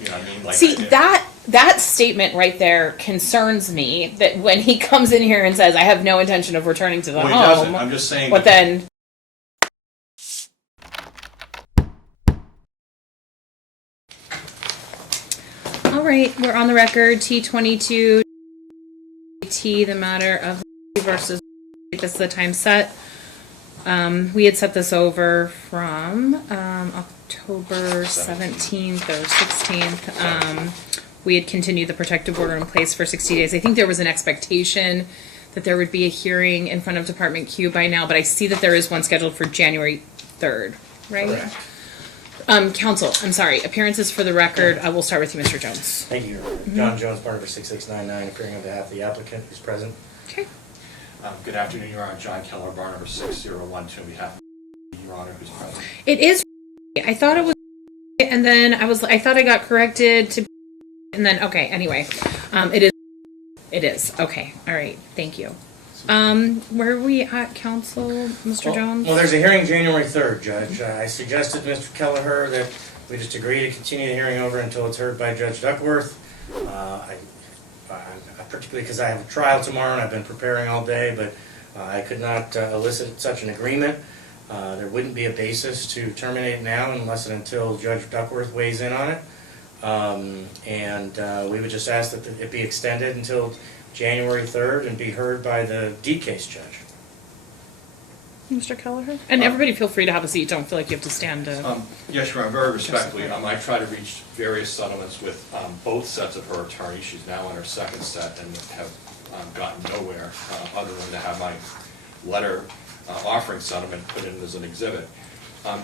You know what I mean? Like, See, that statement right there concerns me, that when he comes in here and says, I have no intention of returning to the well, he home. doesn't. I'm just saying. But then... All right, we're on the record. T22, the matter of versus... This is the time set. We had set this over from October 17th or 16th. We had continued the protective order in place for 60 days. I think there was an expectation that there would be a hearing in front of Department Q by now, but I see that there is one scheduled for January 3rd, right? Correct. Counsel, I'm sorry. Appearances for the record. I will start with you, Mr. Jones. Thank you. John Jones, part number 6699, appearing on behalf of the applicant who's present. Okay. Good afternoon, Your Honor. John Kelleher, bar number 6012, on behalf of Your Honor, who's present. It is. I thought it was, and then I thought I got corrected to, and then okay. Anyway, it is. It is okay. All right. Thank you. Where are we at, counsel, Mr. Jones? Well, there's a hearing January 3rd, Judge. I suggested to Mr. Kelleher that we just agree to continue the hearing over until it's heard by Judge Duckworth. Particularly because I have a trial tomorrow and I've been preparing all day, but I could not elicit such an agreement. There wouldn't be a basis to terminate now unless and until Judge Duckworth weighs in on it. We would just ask that it be extended until January 3rd and be heard by the D case judge. Mr. Kelleher? And everybody feel free to have a seat. Don't feel like you have to stand. Yes, Your Honor, very respectfully. I tried to reach various settlements with both sets of her attorneys. She's now on her second set and have gotten nowhere other than to have my letter offering settlement put in as an exhibit.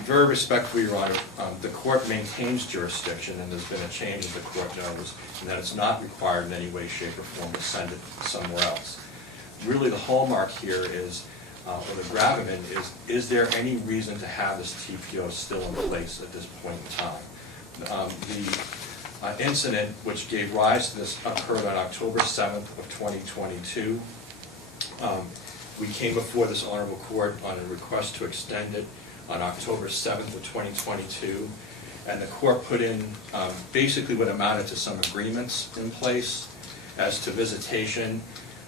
Very respectfully, Your Honor, the court maintains jurisdiction, and there's been a change, as the court knows, and that it's not required in any way, shape, or form to send it somewhere else. Really, the hallmark here is, or the gravamen is there any reason to have this TPO still in place at this point in time? The incident which gave rise to this occurred on October 7th of 2022. We came before this honorable court on a request to extend it on October 7th of 2022, and the court put in basically what amounted to some agreements in place as to visitation,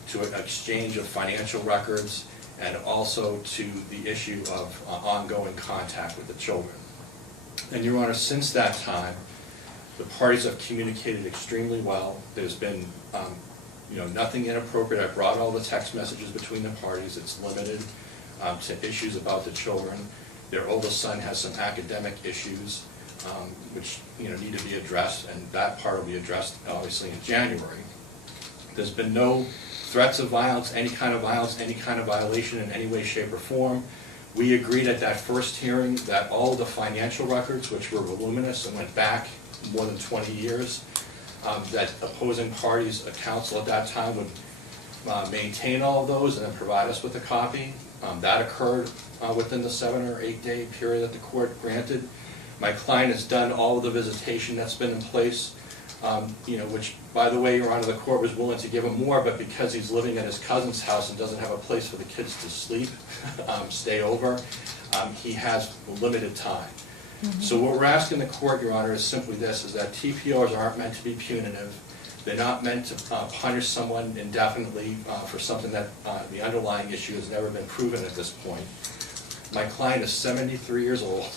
to an exchange of financial records, and also to the issue of ongoing contact with the children. And Your Honor, since that time, the parties have communicated extremely well. There's been nothing inappropriate. I brought all the text messages between the parties. It's limited to issues about the children. Their oldest son has some academic issues which need to be addressed, and that part will be addressed obviously in January. There's been no threats of violence, any kind of violation in any way, shape, or form. We agreed at that first hearing that all of the financial records, which were voluminous and went back more than 20 years, that opposing parties, counsel at that time, would maintain all of those and then provide us with a copy. That occurred within the 7 or 8 day period that the court granted. My client has done all of the visitation that's been in place. Which, by the way, Your Honor, the court was willing to give him more, but because he's living at his cousin's house and doesn't have a place for the kids to sleep, stay over, he has limited time. Mm-hmm. So what we're asking the court, Your Honor, is simply this, is that TPOs aren't meant to be punitive. They're not meant to punish someone indefinitely for something that the underlying issue has never been proven at this point. My client is 73 years old.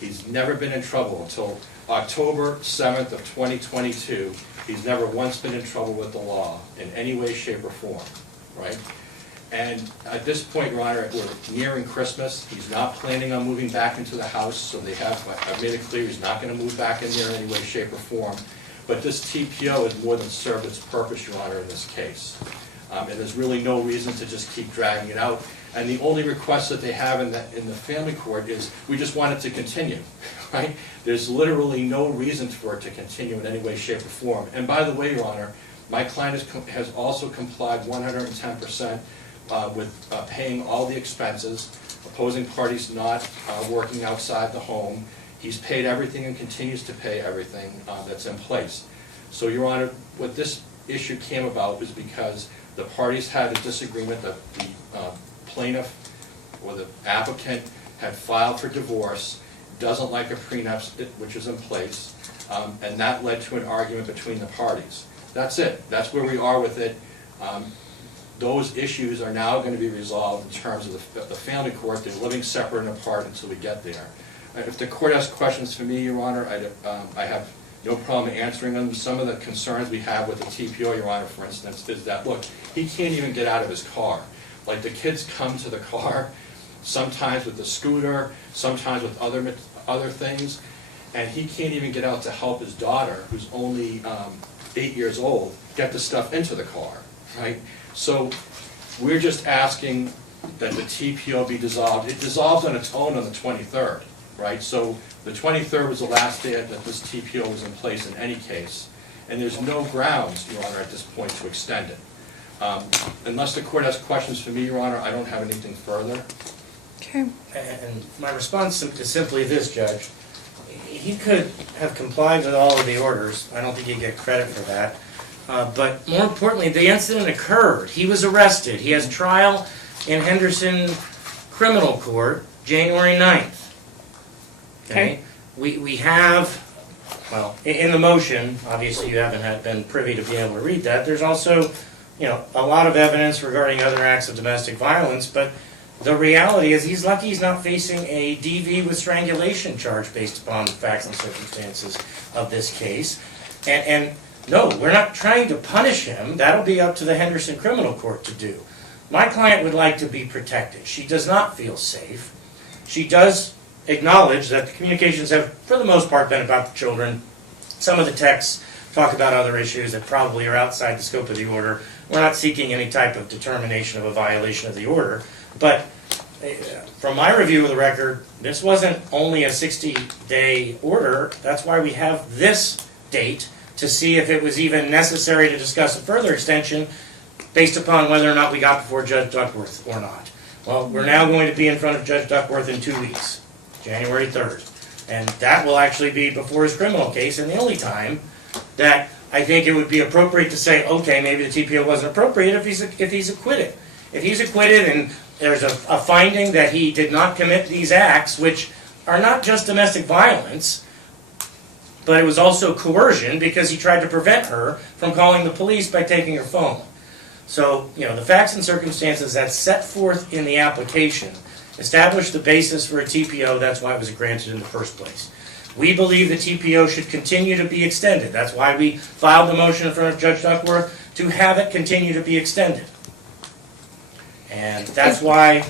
He's never been in trouble until October 7th of 2022. He's never once been in trouble with the law in any way, shape, or form, right? And at this point, Your Honor, we're nearing Christmas. He's not planning on moving back into the house, so I've made it clear he's not going to move back in there in any way, shape, or form. But this TPO has more than served its purpose, Your Honor, in this case. And there's really no reason to just keep dragging it out. And the only request that they have in the family court is, we just want it to continue, right? There's literally no reason for it to continue in any way, shape, or form. And by the way, Your Honor, my client has also complied 110% with paying all the expenses, opposing parties not working outside the home. He's paid everything and continues to pay everything that's in place. So, Your Honor, what this issue came about was because the parties had a disagreement that the plaintiff or the applicant had filed for divorce, doesn't like a prenup which is in place. and that led to an argument between the parties. That's it. That's where we are with it. Those issues are now going to be resolved in terms of the family court. They're living separate and apart until we get there. If the court has questions for me, Your Honor, I have no problem answering them. Some of the concerns we have with the TPO, Your Honor, for instance, is that, look, he can't even get out of his car. Like, the kids come to the car, sometimes with the scooter, sometimes with other things, and he can't even get out to help his daughter, who's only 8 years old, get the stuff into the car, right? So we're just asking that the TPO be dissolved. It dissolves on its own on the 23rd, right? So the 23rd was the last day that this TPO was in place in any case, and there's no grounds, Your Honor, at this point to extend it. Unless the court has questions for me, Your Honor, I don't have anything further. Okay. And my response is simply this, Judge. He could have complied with all of the orders. I don't think he'd get credit for that. But more importantly, the incident occurred. He was arrested. He has trial in Henderson Criminal Court, January 9th. Okay? We have, well, in the motion, obviously you haven't been privy to being able to read that, there's also, you know, a lot of evidence regarding other acts of domestic violence, but the reality is he's lucky he's not facing a DV with strangulation charge based upon the facts and circumstances of this case. And no, we're not trying to punish him. That'll be up to the Henderson Criminal Court to do. My client would like to be protected. She does not feel safe. She does acknowledge that the communications have, for the most part, been about the children. Some of the texts talk about other issues that probably are outside the scope of the order. We're not seeking any type of determination of a violation of the order. But from my review of the record, this wasn't only a 60-day order. That's why we have this date to see if it was even necessary to discuss a further extension based upon whether or not we got before Judge Duckworth or not. Well, we're now going to be in front of Judge Duckworth in 2 weeks, January 3rd. And that will actually be before his criminal case, and the only time that I think it would be appropriate to say, okay, maybe the TPO wasn't appropriate if he's acquitted. If he's acquitted and there's a finding that he did not commit these acts, which are not just domestic violence, but it was also coercion because he tried to prevent her from calling the police by taking her phone. So, you know, the facts and circumstances that's set forth in the application establish the basis for a TPO. That's why it was granted in the first place. We believe the TPO should continue to be extended. That's why we filed the motion in front of Judge Duckworth to have it continue to be extended. And that's why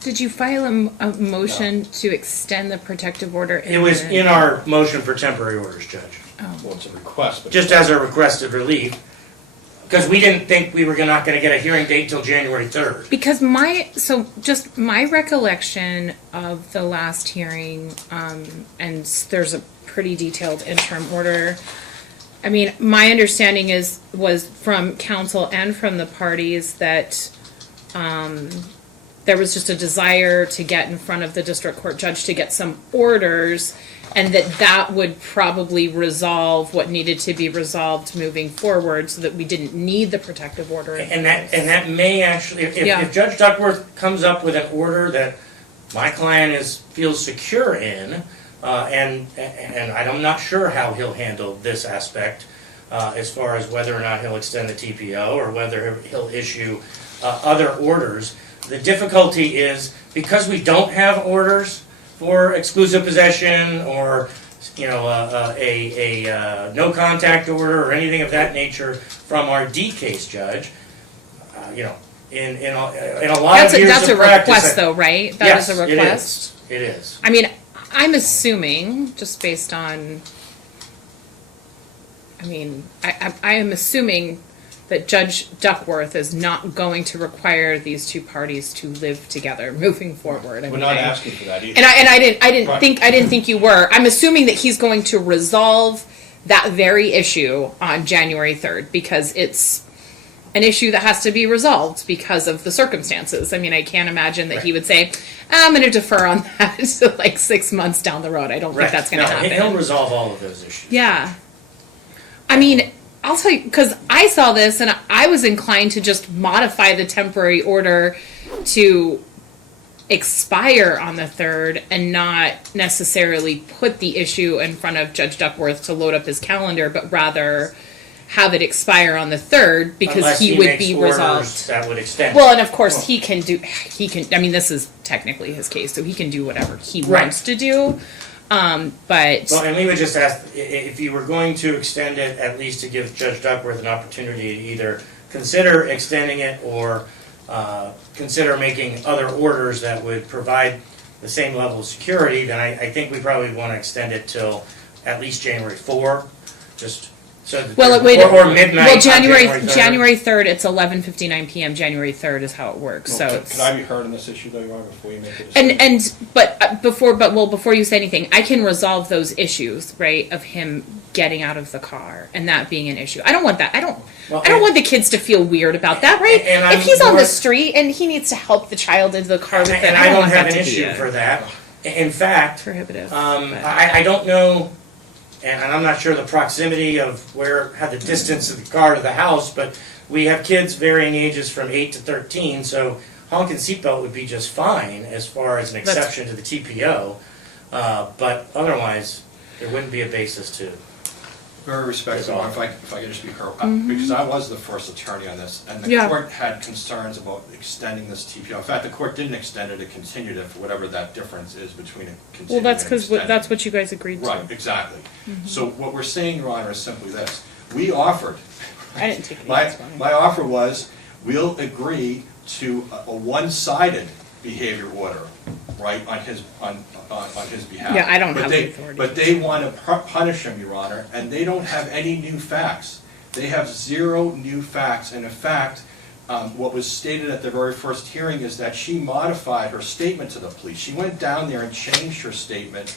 Did you file a motion to extend the protective order? it was in our motion for temporary orders, Judge. Well, it's a request, but... Just as a requested relief, because we didn't think we were not going to get a hearing date till January 3rd. Because just my recollection of the last hearing, and there's a pretty detailed interim order. I mean, my understanding was from counsel and from the parties that there was just a desire to get in front of the district court judge to get some orders, and that would probably resolve what needed to be resolved moving forward, so that we didn't need the protective order. And that may actually, if Judge Duckworth comes up with an order that my client feels secure in, and I'm not sure how he'll handle this aspect, as far as whether or not he'll extend the TPO or whether he'll issue other orders. The difficulty is, because we don't have orders for exclusive possession or, you know, a no contact order or anything of that nature from our D case judge, you know, in a lot of years That's of a practice, request, though, right? That yes, is a request. It is. I mean, I'm assuming, just based on, I am assuming that Judge Duckworth is not going to require these two parties to live together moving forward. We're not asking for that either. And I didn't Right. think you were. I'm assuming that he's going to resolve that very issue on January 3rd, because it's an issue that has to be resolved because of the circumstances. I mean, I can't imagine that he would say, I'm going to defer on that to like 6 months down the road. I don't think that's going to happen. He'll resolve all of those issues. Yeah. I mean, I'll tell you, because I saw this and I was inclined to just modify the temporary order to expire on the 3rd and not necessarily put the issue in front of Judge Duckworth to load up his calendar, but rather have it expire on the 3rd because Unless he would makes be orders resolved. that would extend. Well, and of course I mean, this is technically his case, so he can do whatever he Right. wants to do. But Well, and we would just ask, if you were going to extend it, at least to give Judge Duckworth an opportunity to either consider extending it or consider making other orders that would provide the same level of security, then I think we probably want to extend it till at least January 4, just so that, well, or midnight well, on January 3rd. January 3rd, it's 11:59 p.m. January 3rd is how it works. Well, So can it's, I be heard on this issue though, Your Honor, before you make a decision? and before you say anything, I can resolve those issues, right, of him getting out of the car and that being an issue. I don't want that. I don't want the kids to feel weird about that, right? And I'm if he's on more- the street and he needs to help the child into the car with it, And I I don't want have that an to be issue for that. In fact, prohibitive. I don't know, and I'm not sure the proximity of how the distance of the car to the house, but we have kids varying ages from 8 to 13, so honk and seatbelt would be just fine as far as an That's- exception to the TPO. But otherwise, there wouldn't be a basis to. Very respectful, Yes, if I could just be heard, because I was the first attorney on this, and the Yeah. court had concerns about extending this TPO. In fact, the court didn't extend it, it continued it for whatever that difference is between a Well, continuing that's and because extending. that's what you guys agreed to. Right, exactly. So what we're saying, Your Honor, is simply this. We offered, I didn't take any my testimony. offer was, we'll agree to a one-sided behavior order, right, on his behalf. Yeah, I don't But have they- the authority. But they want to punish him, Your Honor, and they don't have any new facts. They have zero new facts, and in fact, what was stated at the very first hearing is that she modified her statement to the police. She went down there and changed her statement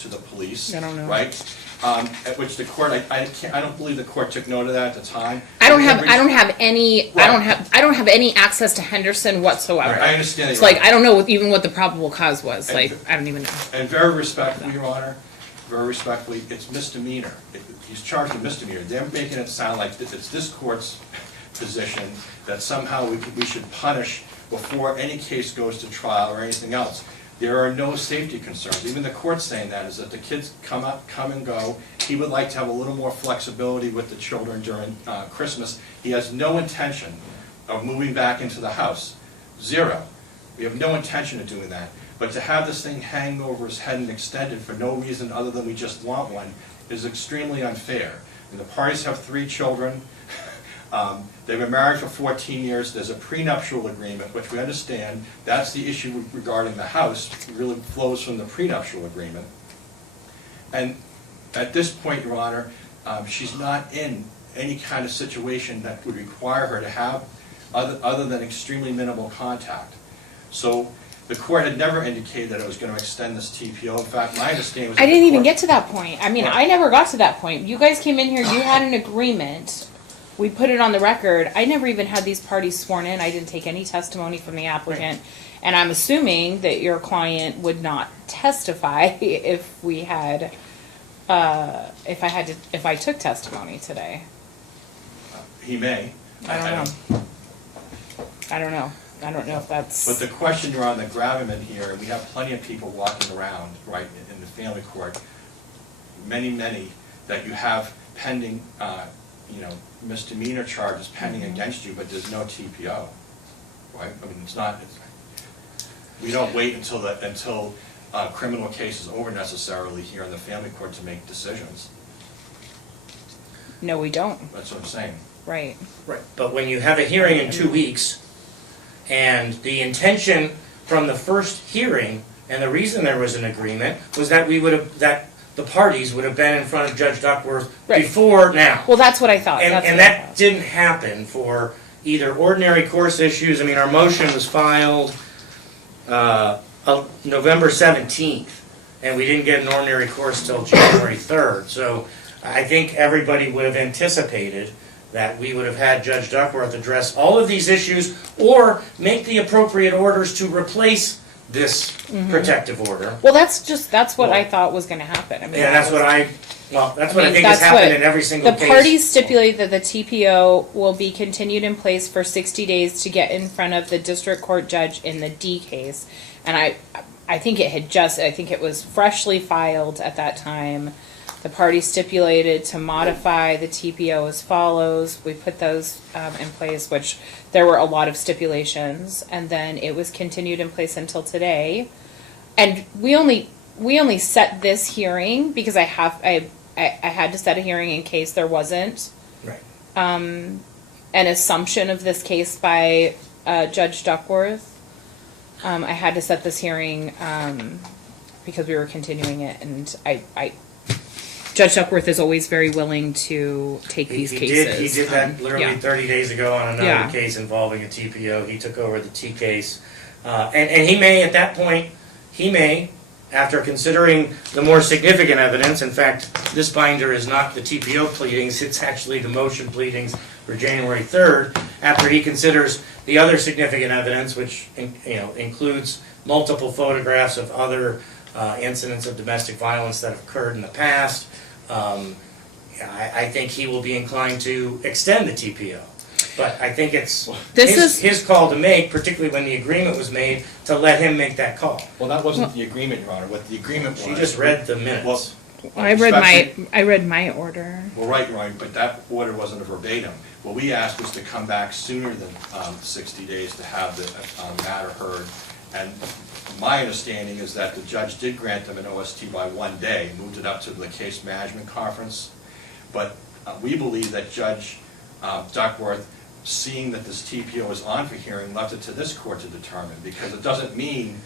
to the police. I don't know. Right? At which the court, I don't believe the court took note of that at the time. I don't have any Right. I don't have any access to Henderson whatsoever. I understand that, It's Your like Honor. I don't know even what the probable cause was. And- Like I don't even know. And very respectfully, Your Honor, very respectfully, it's misdemeanor. He's charged with misdemeanor. They're making it sound like it's this court's position that somehow we should punish before any case goes to trial or anything else. There are no safety concerns. Even the court's saying that, is that the kids come and go. He would like to have a little more flexibility with the children during Christmas. He has no intention of moving back into the house. Zero. We have no intention of doing that. But to have this thing hang over his head and extended for no reason other than we just want one is extremely unfair. And the parties have 3 children. They've been married for 14 years. There's a prenuptial agreement, which we understand. That's the issue regarding the house. It really flows from the prenuptial agreement. And at this point, Your Honor, she's not in any kind of situation that would require her to have other than extremely minimal contact. So the court had never indicated that it was going to extend this TPO. In fact, my understanding was that I didn't the even court- get to that point. I mean, Right. I never got to that point. You guys came in here, you had an agreement. We put it on the record. I never even had these parties sworn in. I didn't take any testimony from the applicant. And I'm assuming that your client would not testify if we had, if I took testimony today. He may. I don't know. I don't know. I don't know if that's. But the question, Your Honor, the gravamen here, and we have plenty of people walking around, right, in the family court, many, that you have pending, misdemeanor charges pending against you, but there's no TPO, right? I mean, we don't wait until criminal case is over necessarily here in the family court to make decisions. No, we don't. That's what I'm saying. Right. Right. But when you have a hearing in 2 weeks, and the intention from the first hearing, and the reason there was an agreement, was that the parties would have been in front of Judge Duckworth Right. before now. Well, that's what I thought. And That's what I that thought. didn't happen for either ordinary course issues. I mean, our motion was filed November 17th, and we didn't get an ordinary course till January 3rd. So I think everybody would have anticipated that we would have had Judge Duckworth address all of these issues or make the appropriate orders to replace this protective order. Well, that's what I thought was going to happen. I mean, And that's what I Well, that's what I mean, think has that's what- happened in every single The case. parties stipulate that the TPO will be continued in place for 60 days to get in front of the district court judge in the D case. And I think I think it was freshly filed at that time. The parties stipulated to modify the TPO as follows. We put those in place, which there were a lot of stipulations, and then it was continued in place until today. And we only set this hearing because I had to set a hearing in case there wasn't Right. an assumption of this case by Judge Duckworth. I had to set this hearing because we were continuing it, and Judge Duckworth is always very willing to take these cases. He did that literally yeah. 30 days ago on another Yeah. case involving a TPO. He took over the T case. And he may, at that point, after considering the more significant evidence, in fact, this binder is not the TPO pleadings, it's actually the motion pleadings for January 3rd, after he considers the other significant evidence, which includes multiple photographs of other incidents of domestic violence that have occurred in the past, I think he will be inclined to extend the TPO. But I think it's his call to make, particularly when the agreement was made, to let him make that call. Well, that wasn't the agreement, Your Honor. What the agreement was. She just read the minutes. Well, I read my order. Well, right, but that order wasn't a verbatim. What we asked was to come back sooner than 60 days to have the matter heard. And my understanding is that the judge did grant them an OST by 1 day, moved it up to the case management conference. But we believe that Judge Duckworth, seeing that this TPO is on for hearing, left it to this court to determine, because it doesn't mean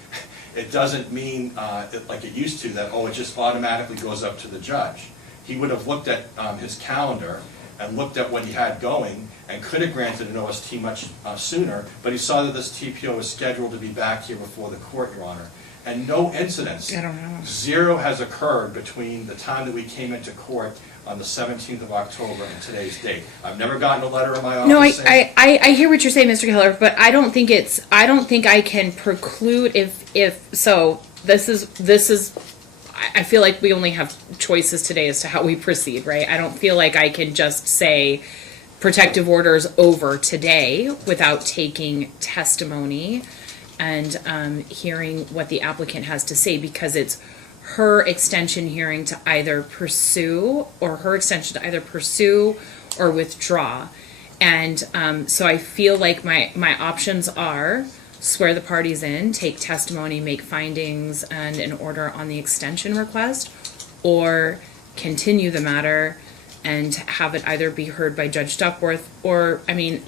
like it used to, that, it just automatically goes up to the judge. He would have looked at his calendar and looked at what he had going and could have granted an OST much sooner, but he saw that this TPO was scheduled to be back here before the court, Your Honor. And no incidents, I don't know. zero has occurred between the time that we came into court on the 17th of October and today's date. I've never gotten a letter in my office No, saying... I hear what you're saying, Mr. Kelleher, but I don't think I can preclude I feel like we only have choices today as to how we proceed, right? I don't feel like I can just say protective orders over today without taking testimony and hearing what the applicant has to say, because it's her extension hearing to either pursue or withdraw. And so I feel like my options are swear the parties in, take testimony, make findings and an order on the extension request, or continue the matter and have it either be heard by Judge Duckworth or, I mean,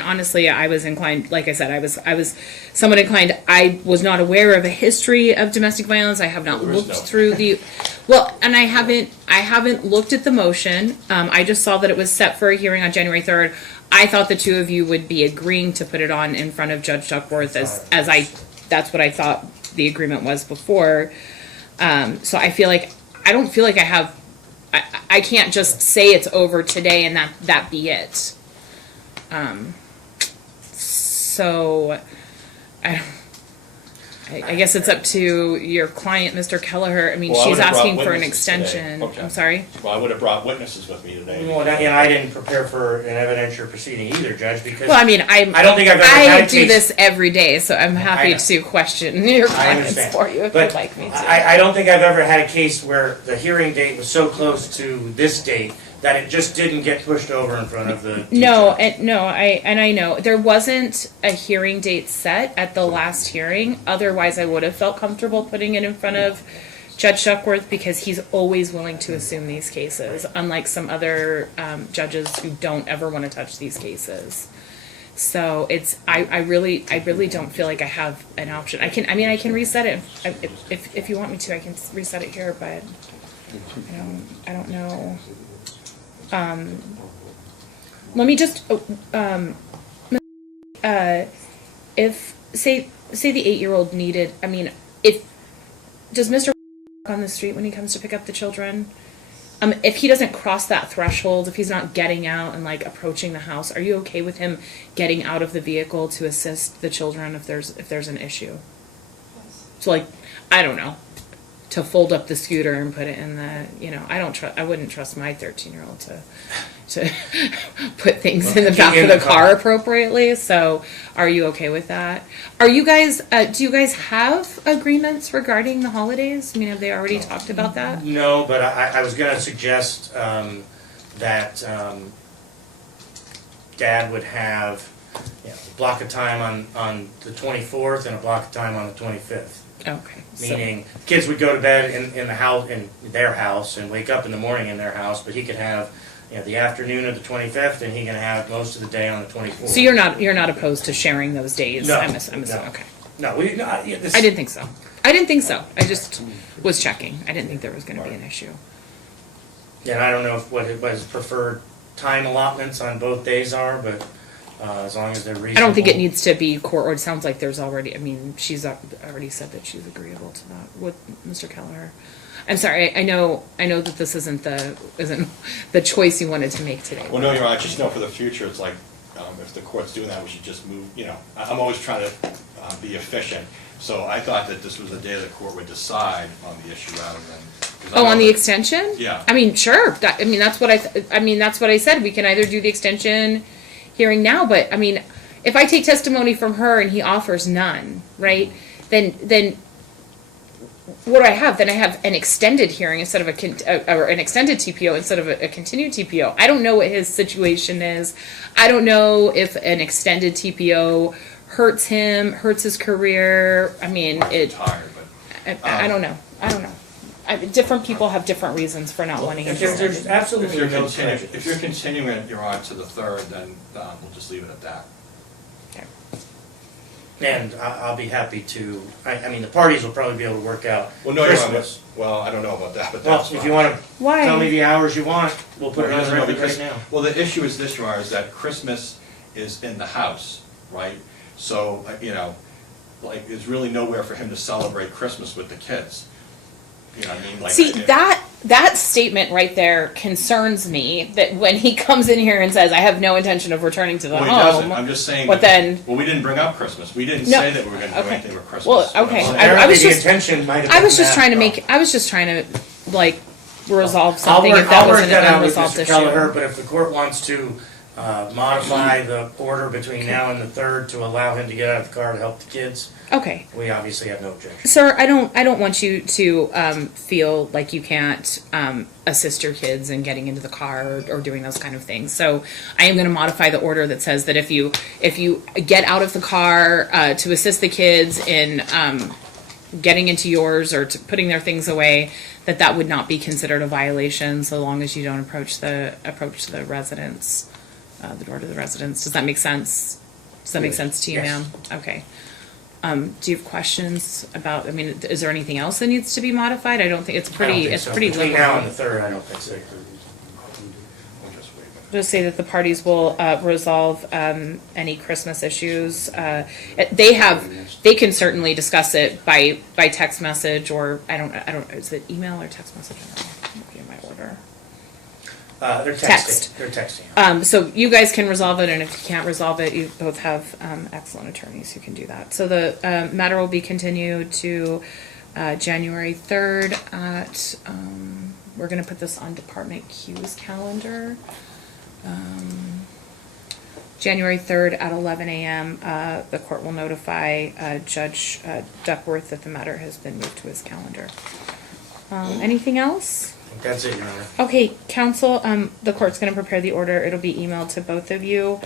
honestly, I was inclined, like I said, I was somewhat inclined. I was not aware of a history of domestic violence. I have not looked through and I haven't looked at the motion. I just saw that it was set for a hearing on January 3rd. I thought the two of you would be agreeing to put it on in front of Judge Duckworth that's what I thought the agreement was before. So I don't feel like I can't just say it's over today and that be it. So I guess it's up to your client, Mr. Kelleher. I mean, Well, I she's would've brought asking for an witnesses today. extension. Okay. I'm sorry? Well, I would have brought witnesses with me today. Well, and I didn't prepare for an evidentiary proceeding either, Judge, because Well, I mean, I don't think I've ever had a do case- this every day, so I'm happy know. to question your I clients understand. for you if But you'd like me to. I don't think I've ever had a case where the hearing date was so close to this date that it just didn't get pushed over in front of the No, judge. I know there wasn't a hearing date set at the last hearing. Otherwise, I would have felt comfortable putting it in front of Judge Duckworth, because he's always willing to assume these cases, unlike some other judges who don't ever want to touch these cases. So I really don't feel like I have an option. I can reset it if you want me to. I can reset it here, but I don't know. Let me just if say the 8-year-old needed, does Mr. on the street when he comes to pick up the children? If he doesn't cross that threshold, if he's not getting out and like approaching the house, are you okay with him getting out of the vehicle to assist the children if there's an issue? So like, I don't know. to fold up the scooter and put it in the, you know, I wouldn't trust my 13-year-old to put things in the back of the car appropriately. So are you okay with that? Are you guys, do you guys have agreements regarding the holidays? I mean, have they already talked about that? No, but I was gonna suggest, that, Dad would have, you know, a block of time on the 24th and a block of time on the 25th. Okay. Meaning, kids would go to bed in the house, in their house, and wake up in the morning in their house, but he could have, you know, the afternoon of the 25th, and he can have most of the day on the 24th. So you're not opposed to sharing those days? No, I'm assuming, no. okay. No, this. I didn't think so. I just was checking. I didn't think there was gonna be an issue. Yeah, and I don't know what his preferred time allotments on both days are, but as long as they're reasonable. I don't think it needs to be court, or it sounds like there's already, I mean, she's already said that she's agreeable to that with Mr. Kelleher. I'm sorry, I know that this isn't the choice you wanted to make today. Well, no, Your Honor, just know for the future, it's like, if the court's doing that, we should just move, you know, I'm always trying to be efficient. So I thought that this was the day the court would decide on the issue rather than. Oh, on the extension? Yeah. I mean, sure, that's what I said, we can either do the extension hearing now, but, I mean, if I take testimony from her and he offers none, right, then what do I have? Then I have an extended hearing instead of or an extended TPO instead of a continued TPO. I don't know what his situation is. I don't know if an extended TPO hurts him, hurts his career. I mean, Tired, but. I don't know. Different people have different reasons for not wanting it. There's absolutely no prejudice. If you're continuing it, Your Honor, to the 3rd, then we'll just leave it at that. Okay. And I'll be happy to, I mean, the parties will probably be able to work out Well, no, Your Honor, Christmas. well, I don't know about that, but Well, that's fine. if you wanna Why? tell me the hours you want, we'll put it on the record because- right now. Well, the issue is this, Your Honor, is that Christmas is in the house, right? So, you know, like, there's really nowhere for him to celebrate Christmas with the kids. You know what I mean? Like, See, that statement right there concerns me, that when he comes in here and says, I have no intention of returning to the Well, he home. doesn't, I'm just saying. But then. Well, we didn't bring up Christmas, we didn't No, say that we were gonna do okay. anything with Christmas. Well, okay. Well, I Apparently was the just- intention might have I was been just that, trying to though. I was just trying to, like, resolve something if that I'll was work an that out with unresolved Mr. issue. Kelleher, but if the court wants to modify the order between now and the 3rd to allow him to get out of the car to help the kids, Okay. we obviously have no objection. Sir, I don't want you to feel like you can't assist your kids in getting into the car or doing those kind of things. So I am going to modify the order that says that if you get out of the car to assist the kids in getting into yours or to putting their things away, that would not be considered a violation so long as you don't approach the residence, the door to the residence. Does that make sense? Does that make sense to you, Yes. ma'am? Okay. Do you have questions about, I mean, is there anything else that needs to be modified? I don't think, it's I don't pretty, think it's so. pretty Between now and liberal. the 3rd, I don't think so. We'll just wait. Just say that the parties will resolve any Christmas issues. They can certainly discuss it by text message, or I don't, is it email or text message? I don't know. It'll be in my order. They're texting. Text. They're texting. So you guys can resolve it, and if you can't resolve it, you both have excellent attorneys who can do that. So the matter will be continued to January 3rd at, we're going to put this on Department Q's calendar. January 3rd at 11 a.m. The court will notify Judge Duckworth that the matter has been moved to his calendar. Anything else? I think that's it, Your Honor. Okay, counsel, the court's gonna prepare the order, it'll be emailed to both of you.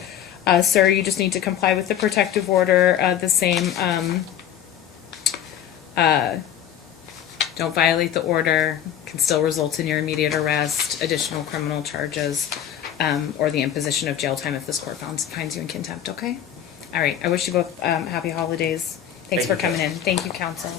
Sir, you just need to comply with the protective order, the same, don't violate the order, can still result in your immediate arrest, additional criminal charges, or the imposition of jail time if this court finds you in contempt, okay? All right, I wish you both, happy holidays. Thanks Thank for you, coming Judge. in. Thank you, counsel.